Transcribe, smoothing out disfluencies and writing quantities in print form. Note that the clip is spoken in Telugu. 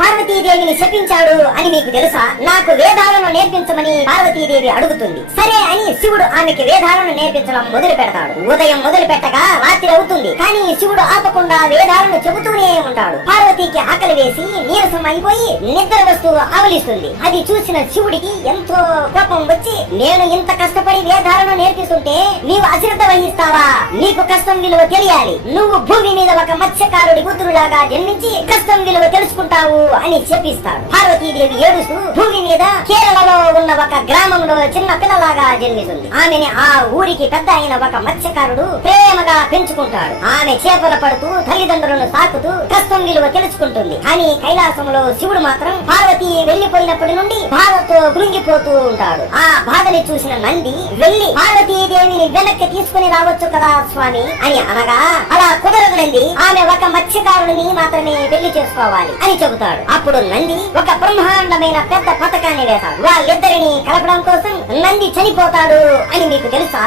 పార్వతీదేవిని శపించాడు అని మీకు తెలుసా? నాకు వేదాలను నేర్పించమని పార్వతీదేవి అడుగుతుంది. సరే అని శివుడు ఆమెకి వేదాలను నేర్పించడం మొదలు పెడతాడు. ఉదయం మొదలు పెట్టగా రాత్రి అవుతుంది. కానీ శివుడు ఆపకుండా వేదాలను చెబుతూనే ఉంటాడు. పార్వతీకి ఆకలి వేసి నీరసం అయిపోయి నిద్ర వస్తూ ఆవలిస్తుంది. అది చూసిన శివుడికి ఎంతో కోపం వచ్చి, నేను ఇంత కష్టపడి వేదాలను నేర్పిస్తుంటే నీవు అశ్రద్ధ వహిస్తావా? నీకు కష్టం విలువ తెలియాలి. నువ్వు భూమి మీద ఒక మత్స్యకారుడి కూతురులాగా జన్మించి కష్టం విలువ తెలుసుకుంటావు అని చెప్పిస్తాడు. పార్వతీదేవి ఏడుస్తూ భూమి మీద కేరళలో ఉన్న ఒక గ్రామంలో చిన్న పిల్లలాగా జన్మిస్తుంది. ఆమెని ఆ ఊరికి పెద్ద అయిన ఒక మత్స్యకారుడు ప్రేమగా పెంచుకుంటాడు. ఆమె చేపల పడుతూ తల్లిదండ్రులను సాకుతూ కష్టం విలువ తెలుసుకుంటుంది. కానీ కైలాసంలో శివుడు మాత్రం పార్వతి వెళ్లిపోయినప్పటి నుండి బాధతో కృంగిపోతూ ఉంటాడు. ఆ బాధని చూసిన నంది వెళ్లి పార్వతీదేవిని వెనక్కి తీసుకుని రావచ్చు కదా స్వామి అని అనగా, అలా కుదరదు నంది, ఆమె ఒక మత్స్యకారుడిని మాత్రమే పెళ్లి చేసుకోవాలి అని చెబుతాడు. అప్పుడు నంది ఒక బ్రహ్మాండమైన పెద్ద పథకాన్ని వేశాడు. వాళ్ళిద్దరిని కలపడం కోసం నంది చనిపోతాడు అని మీకు తెలుసా?